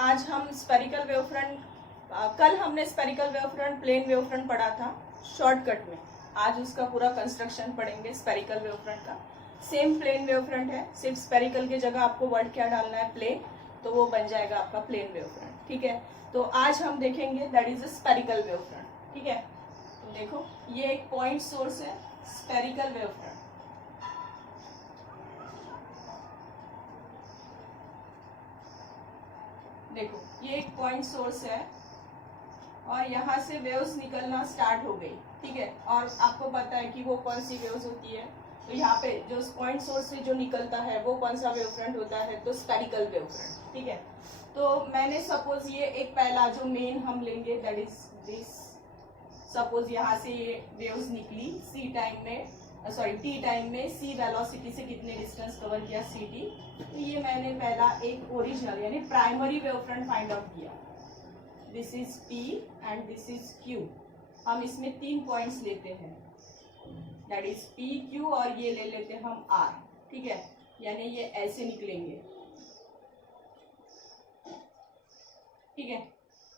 आज हम spherical wavefront, कल हमने स्पेरिकल वेवफ्रंट, प्लेन वेवफ्रंट पढ़ा था शॉर्टकट में। आज उसका पूरा कंस्ट्रक्शन पढ़ेंगे स्पेरिकल वेवफ्रंट का। सेम प्लेन वेवफ्रंट है, सिर्फ स्पेरिकल की जगह आपको वर्ड क्या डालना है, प्लेन, तो वो बन जाएगा आपका प्लेन वेवफ्रंट। ठीक है, तो आज हम देखेंगे that is a spherical wavefront. ठीक है, तो देखो ये एक पॉइंट सोर्स है, स्पेरिकल वेवफ्रंट। देखो ये एक पॉइंट सोर्स है और यहाँ से वेव्स निकलना स्टार्ट हो गई। ठीक है, और आपको पता है कि वो कौन सी वेव्स होती है, तो यहाँ पे जो पॉइंट सोर्स से जो निकलता है वो कौन सा वेवफ्रंट होता है, तो स्पेरिकल वेवफ्रंट। ठीक है, तो मैंने सपोज ये एक पहला जो मेन हम लेंगे दैट इज दिस। सपोज यहाँ से ये वेव्स निकली सी टाइम में, सॉरी टी टाइम में, सी वेलोसिटी से कितने डिस्टेंस कवर किया, सी टी। तो ये मैंने पहला एक ओरिजिनल यानी प्राइमरी वेवफ्रंट फाइंड आउट किया। This is P and this is Q. हम इसमें 3 पॉइंट्स लेते हैं, दैट इज पी क्यू, और ये ले लेते हैं हम आर। ठीक है, यानी ये ऐसे निकलेंगे। ठीक है,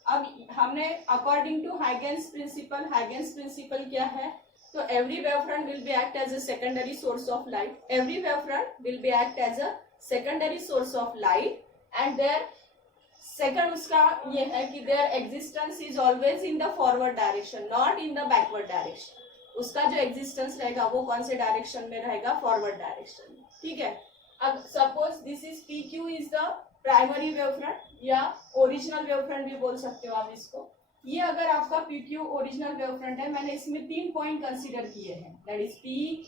अब हमने अकॉर्डिंग टू हाइगेंस प्रिंसिपल क्या है, तो every wavefront will be act as a secondary source of light. Every wavefront will be act as a secondary source of light and their second उसका ये है कि their existence is always in the forward direction, not in the backward direction. उसका जो existence रहेगा वो कौन से डायरेक्शन में रहेगा, फॉरवर्ड डायरेक्शन में। ठीक है, अब suppose this is P Q is the primary wavefront या ओरिजिनल वेवफ्रंट भी बोल सकते हो आप इसको। ये अगर आपका पी क्यू ओरिजिनल वेवफ्रंट है, मैंने इसमें 3 पॉइंट कंसीडर किए हैं, that is P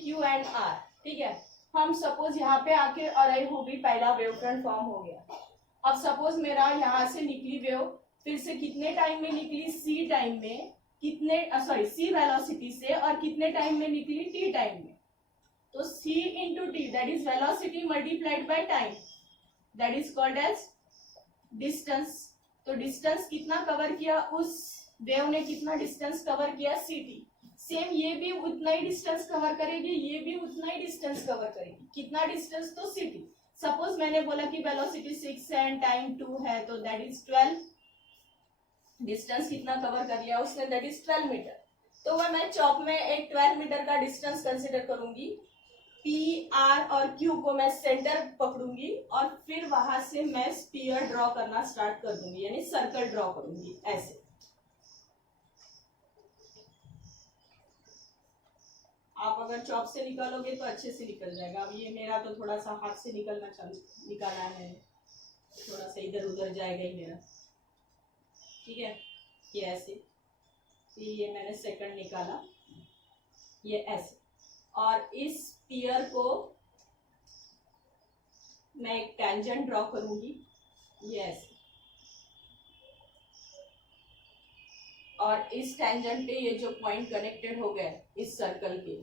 Q and R. ठीक है, हम सपोज यहाँ पे आके अराइव हो गई, पहला वेवफ्रंट फॉर्म हो गया। अब सपोज मेरा यहाँ से निकली वेव फिर से कितने टाइम में निकली, सी टाइम में, कितने सॉरी सी वेलोसिटी से, और कितने टाइम में निकली, टी टाइम में। तो c into T that is velocity multiplied by time, that is called as distance. तो डिस्टेंस कितना कवर किया, उस वेव ने कितना डिस्टेंस कवर किया, सी टी। सेम ये भी उतना ही डिस्टेंस कवर करेगी, ये भी उतना ही डिस्टेंस कवर करेगी। कितना डिस्टेंस, तो सी टी। सपोज मैंने बोला कि वेलोसिटी 6 है एंड टाइम 2 है, तो दैट इज 12। डिस्टेंस कितना कवर कर लिया उसने, दैट इज 12 मीटर। तो वह मैं चौक में एक 12 मीटर का डिस्टेंस कंसिडर करूंगी। पी आर और क्यू को मैं सेंटर पकड़ूंगी और फिर वहां से मैं स्फीयर ड्रॉ करना स्टार्ट कर दूंगी, यानी सर्कल ड्रॉ करूंगी ऐसे। आप अगर चॉप से निकालोगे तो अच्छे से निकल जाएगा। अब ये मेरा तो थोड़ा सा हाथ से निकालना है, थोड़ा सा इधर उधर जाएगा ही मेरा। ठीक है, ये ऐसे, ये मैंने सेकंड निकाला, ये ऐसे, और इस स्फीयर को मैं एक टेंजेंट ड्रॉ करूंगी, ये ऐसे, और इस टेंजेंट पे ये जो पॉइंट कनेक्टेड हो गए इस सर्कल के,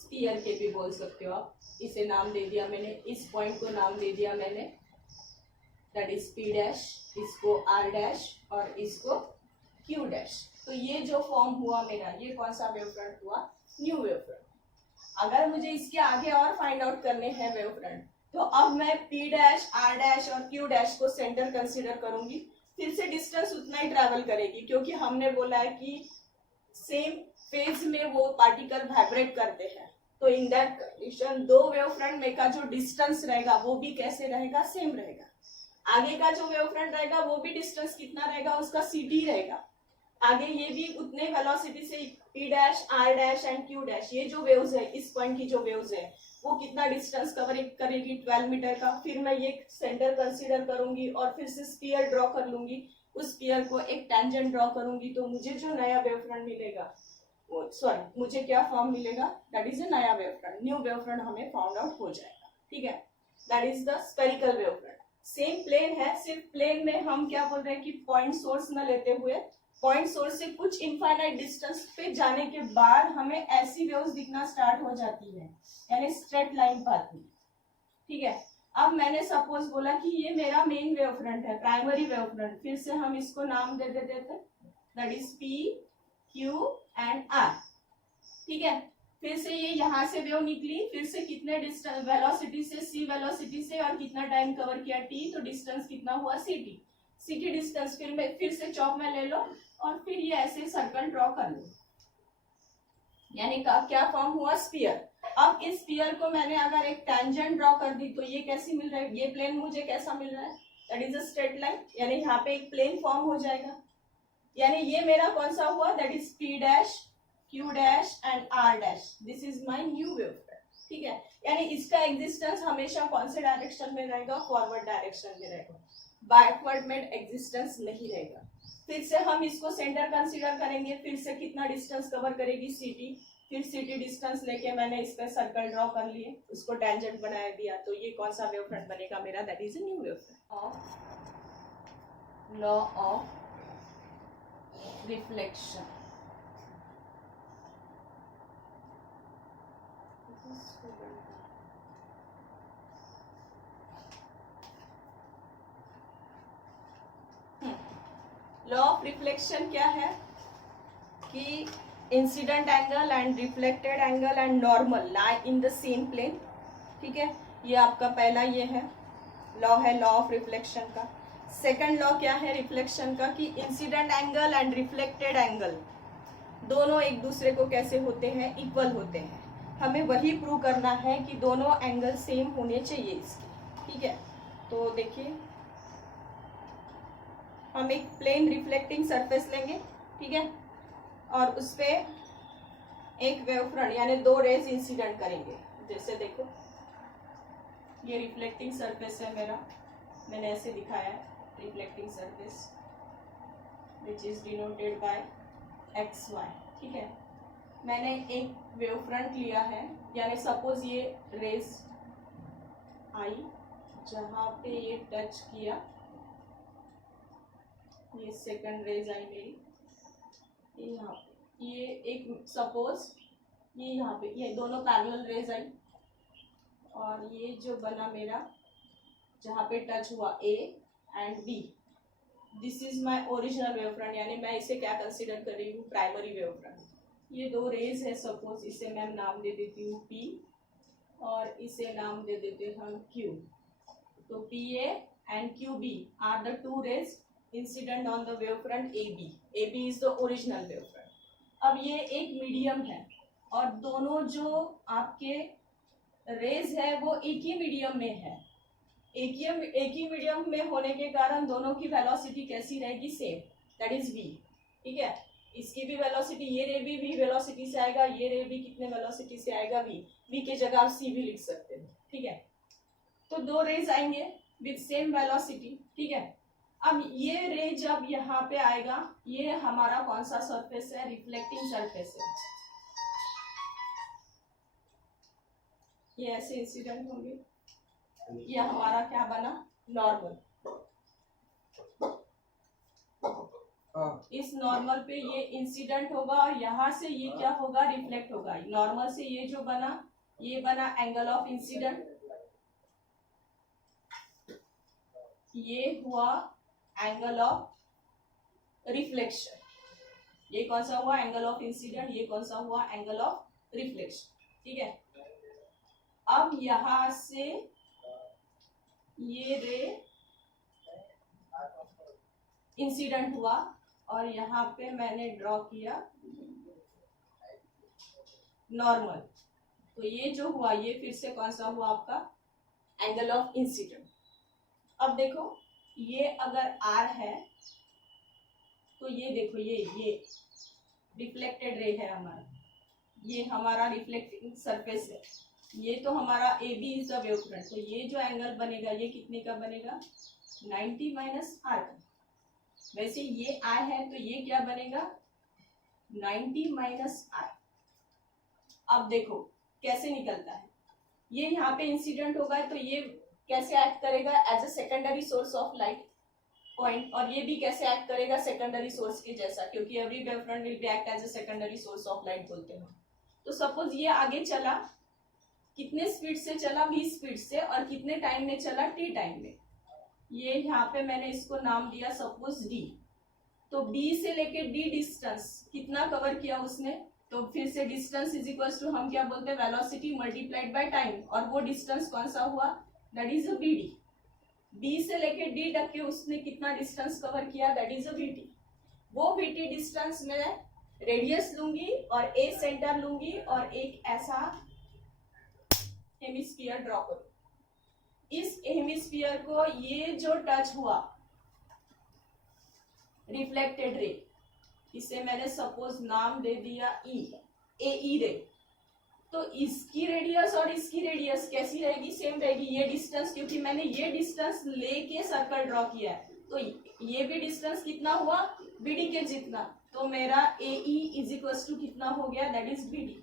स्फीयर के भी बोल सकते हो आप। इसे नाम दे दिया मैंने, इस पॉइंट को नाम दे दिया मैंने, दैट इज पी डैश, इसको आर डैश और इसको क्यू डैश। तो ये जो फॉर्म हुआ मेरा, ये कौन सा वेवफ्रंट हुआ, न्यू वेवफ्रंट। अगर मुझे इसके आगे और फाइंड आउट करने हैं वेवफ्रंट, तो अब मैं पी डैश, आर डैश और क्यू डैश को सेंटर कंसीडर करूंगी। फिर से डिस्टेंस उतना ही ट्रैवल करेगी, क्योंकि हमने बोला है कि सेम फेज में वो पार्टिकल वाइब्रेट करते हैं। तो इन दैट कंडीशन दो वेवफ्रंट में का जो डिस्टेंस रहेगा वो भी कैसे रहेगा, सेम रहेगा। आगे का जो वेवफ्रंट रहेगा वो भी डिस्टेंस कितना रहेगा, उसका सी टी रहेगा। आगे ये भी उतने वेलोसिटी से P dash, R dash and Q dash, ये जो वेव्स है, इस पॉइंट की जो वेव्स है, वो कितना डिस्टेंस कवर करेगी, 12 मीटर का। फिर मैं ये सेंटर कंसीडर करूंगी और फिर से स्फीयर ड्रॉ कर लूंगी, उस स्फीयर को एक टेंजेंट ड्रॉ करूंगी, तो मुझे जो नया वेवफ्रंट मिलेगा, सॉरी मुझे क्या फॉर्म मिलेगा, दैट इज अ नया वेवफ्रंट, न्यू वेवफ्रंट हमें फाउंड आउट हो जाएगा। ठीक है, that is the spherical wavefront. Same plane है, सिर्फ प्लेन में हम क्या बोल रहे हैं कि पॉइंट सोर्स न लेते हुए, पॉइंट सोर्स से कुछ इनफाइनाइट डिस्टेंस पे जाने के बाद हमें ऐसी वेव्स दिखना स्टार्ट हो जाती है, यानी स्ट्रेट लाइन पाथ में। ठीक है, अब मैंने सपोज बोला कि ये मेरा मेन वेवफ्रंट है, प्राइमरी वेवफ्रंट। फिर से हम इसको नाम दे देते थे, that is P Q and R. ठीक है, फिर से ये यहाँ से वेव निकली, फिर से कितने डिस्टेंस वेलोसिटी से, c वेलोसिटी से, और कितना टाइम कवर किया t, तो डिस्टेंस कितना हुआ ct डिस्टेंस फिर से चौक में ले लो और फिर ये ऐसे सर्कल ड्रॉ कर लो, यानी क्या फॉर्म हुआ, स्फीयर। अब इस स्फीयर को मैंने अगर एक टेंजेंट ड्रॉ कर दी तो ये कैसी मिल रहा है, ये प्लेन मुझे कैसा मिल रहा है, that is a straight line, यानी यहाँ पे एक प्लेन फॉर्म हो जाएगा, यानी ये मेरा कौन सा हुआ, that is p dash q dash and r dash, this is my new wavefront, ठीक है। यानी इसका एग्जिस्टेंस हमेशा कौन से डायरेक्शन में रहेगा, फॉरवर्ड डायरेक्शन में रहेगा, बैकवर्ड में एग्जिस्टेंस नहीं रहेगा। फिर से हम इसको सेंटर कंसीडर करेंगे, फिर से कितना डिस्टेंस कवर करेगी ct, फिर ct डिस्टेंस लेके मैंने इस पे सर्कल ड्रॉ कर लिए, उसको टेंजेंट बना दिया, तो ये कौन सा वेवफ्रंट बनेगा मेरा, that is a new wavefront. Law of reflection, law of reflection क्या है कि incident angle and reflected angle and normal lie in the same plane, ठीक है। ये आपका पहला ये है लॉ, है लॉ ऑफ रिफ्लेक्शन का। सेकंड लॉ क्या है रिफ्लेक्शन का कि incident angle and reflected angle दोनों एक दूसरे को कैसे होते हैं, इक्वल होते हैं। हमें वही प्रूव करना है कि दोनों एंगल सेम होने चाहिए इसके, ठीक है। तो देखिए हम एक प्लेन रिफ्लेक्टिंग सरफेस लेंगे, ठीक है, और उस पे एक वेवफ्रंट यानी दो रेज इंसिडेंट करेंगे। जैसे देखो ये रिफ्लेक्टिंग सरफेस है मेरा, मैंने ऐसे दिखाया है reflecting surface which is denoted by XY, ठीक है। मैंने एक वेवफ्रंट लिया है, यानी सपोज ये रेज आई, जहां पे ये टच किया, ये सेकंड रेज आई मेरी, ये यहाँ पे, ये एक सपोज ये यहाँ पे, ये दोनों पैरेलल रेज आई, और ये जो बना मेरा जहाँ पे टच हुआ A and B, this is my original wavefront, यानी मैं इसे क्या कंसीडर कर रही हूँ, प्राइमरी वेवफ्रंट। ये दो रेज है, सपोज इसे मैं नाम दे देती हूँ P और इसे नाम दे देते हैं हम Q। तो PA and QB are the two rays incident on the wavefront AB। AB is the original wavefront. अब ये एक मीडियम है और दोनों जो आपके रेज है वो एक ही मीडियम में है, एक ही मीडियम में होने के कारण दोनों की वेलोसिटी कैसी रहेगी, सेम, दैट इज v, ठीक है। इसकी भी वेलोसिटी, ये रे भी v वेलोसिटी से आएगा, ये रे भी कितने वेलोसिटी से आएगा, v के जगह आप c भी लिख सकते हैं, ठीक है। तो दो रेज आएंगे विद सेम वेलोसिटी, ठीक है। अब ये रे जब यहाँ पे आएगा, ये हमारा कौन सा सरफेस है, रिफ्लेक्टिंग सरफेस है, ये ऐसे इंसिडेंट होंगे, ये हमारा क्या बना, नॉर्मल। इस नॉर्मल पे ये इंसिडेंट होगा और यहाँ से ये क्या होगा, रिफ्लेक्ट होगा। नॉर्मल से ये जो बना, ये बना एंगल ऑफ इंसिडेंट, ये हुआ एंगल ऑफ रिफ्लेक्शन। ये कौन सा हुआ, एंगल ऑफ इंसिडेंट, ये कौन सा हुआ, एंगल ऑफ रिफ्लेक्शन, ठीक है। अब यहां से ये रे इंसिडेंट हुआ और यहाँ पे मैंने ड्रॉ किया नॉर्मल, तो ये जो हुआ ये फिर से कौन सा हुआ आपका, एंगल ऑफ इंसिडेंट। अब देखो ये अगर R है तो ये देखो ये रिफ्लेक्टेड रे है हमारा, ये हमारा रिफ्लेक्टिंग सरफेस है, ये तो हमारा AB इज द वेवफ्रंट, तो ये जो एंगल बनेगा ये कितने का बनेगा, 90 माइनस R का। वैसे ये I है तो ये क्या बनेगा, 90 माइनस R। अब देखो कैसे निकलता है, ये यहाँ पे इंसिडेंट होगा तो ये कैसे एक्ट करेगा, as a secondary source of light point, और ये भी कैसे एक्ट करेगा, सेकेंडरी सोर्स के जैसा, क्योंकि every wavefront will be act as a secondary source of light बोलते हैं। तो सपोज ये आगे चला, कितने स्पीड से चला, v स्पीड से, और कितने टाइम में चला, t टाइम में। ये यहाँ पे मैंने इसको नाम दिया सपोज d। तो b से लेके d डिस्टेंस कितना कवर किया उसने, तो फिर से डिस्टेंस इज इक्वल टू हम क्या बोलते हैं, वेलोसिटी मल्टीप्लाइड बाय टाइम, और वो डिस्टेंस कौन सा हुआ, that is a B D. B से लेके डी तक के उसने कितना डिस्टेंस कवर किया, दैट इज अ बीटी। वो बीटी डिस्टेंस में रेडियस लूंगी और ए सेंटर लूंगी और एक ऐसा हेमिस्फीयर ड्रॉ करूं। इस हेमिस्फीयर को ये जो टच हुआ रिफ्लेक्टेड रे, इसे मैंने सपोज नाम दे दिया ई, ए ई रे। तो इसकी रेडियस और इसकी रेडियस कैसी रहेगी, सेम रहेगी। ये डिस्टेंस, क्योंकि मैंने ये डिस्टेंस लेके सर्कल ड्रॉ किया है, तो ये भी डिस्टेंस कितना हुआ, बीडी के जितना। तो मेरा ए ई इज इक्वल टू कितना हो गया, दैट इज बीडी।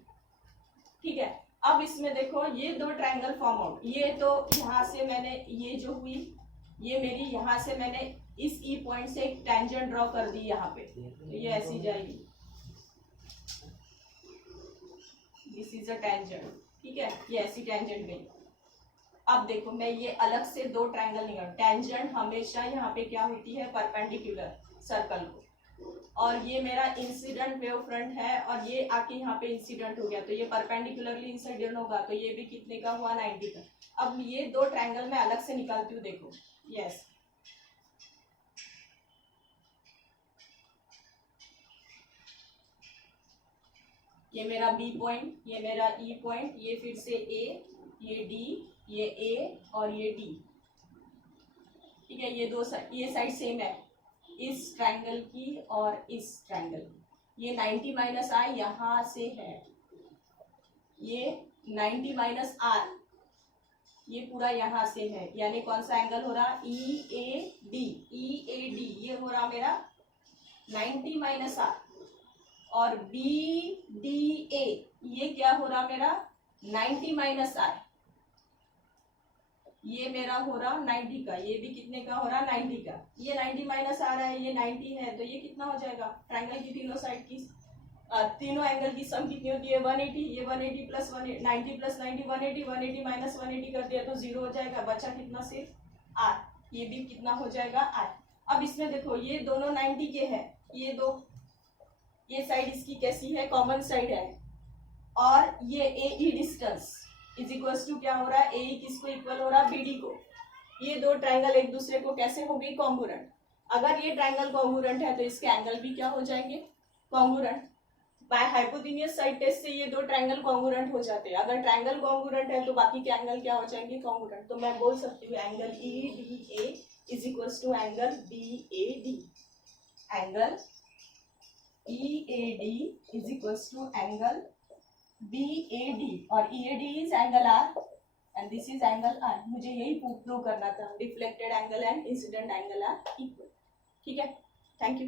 ठीक है, अब इसमें देखो ये दो ट्रायंगल फॉर्म आउट। ये तो यहाँ से मैंने ये जो हुई, ये मेरी यहाँ से मैंने इस ई पॉइंट से एक टेंजेंट ड्रॉ कर दी यहाँ पे, तो ये ऐसी जाएगी, दिस इज अ टेंजेंट। ठीक है, ये ऐसी टेंजेंट गई। अब देखो मैं ये अलग से दो ट्रायंगल नहीं कर, टेंजेंट हमेशा यहाँ पे क्या होती है, परपेंडिकुलर सर्कल को, और ये मेरा इंसिडेंट वेव फ्रंट है और ये आके यहाँ पे इंसिडेंट हो गया, तो ये परपेंडिकुलरली इंसिडेंट होगा, तो ये भी कितने का हुआ, 90 का। अब ये दो ट्रायंगल मैं अलग से निकालती हूँ, देखो यस, ये मेरा बी पॉइंट, ये मेरा ई पॉइंट, ये फिर से ए, ये डी, ये ए और ये डी। ठीक है, ये दो साइड, ये साइड सेम है इस ट्रायंगल की और इस ट्रायंगल की। ये 90 माइनस आर यहाँ से है, ये 90 माइनस आर ये पूरा यहाँ से है, यानी कौन सा एंगल हो रहा, ई A D, E A D, ये हो रहा मेरा 90 माइनस आर, और बी डी ए ये क्या हो रहा मेरा 90 माइनस आर, ये मेरा हो रहा 90 का, ये भी कितने का हो रहा 90 का। ये 90 माइनस आ रहा है, ये 90 है, तो ये कितना हो जाएगा, ट्रायंगल की तीनों साइड की तीनों एंगल की सम कितनी होती है, 180। ये 180 प्लस 90 प्लस 90 180, 180 माइनस 180 कर दिया तो 0 हो जाएगा, बचा कितना सिर्फ आर, ये भी कितना हो जाएगा आर। अब इसमें देखो ये दोनों 90 के हैं, ये दो, ये साइड इसकी कैसी है, कॉमन साइड है, और ये ए ई डिस्टेंस इज इक्वल टू क्या हो रहा है, ए ई किसको इक्वल हो रहा है, बी डी को। ये दो ट्रायंगल एक दूसरे को कैसे हो गई, कॉन्ग्रुएंट। अगर ये ट्रायंगल कॉन्ग्रुएंट है तो इसके एंगल भी क्या हो जाएंगे, congruent. By hypotenuse side test से ये दो ट्रायंगल कॉन्ग्रुएंट हो जाते हैं। अगर ट्रायंगल कॉन्ग्रुएंट है तो बाकी के एंगल क्या हो जाएंगे, कॉन्ग्रुएंट। तो मैं बोल सकती हूँ angle E D A is equal to angle B A D, angle E A D is equal to angle B A D, और E A D is angle R and this is angle R. मुझे यही prove करना था, reflected angle and incident angle are equal. ठीक है, thank you.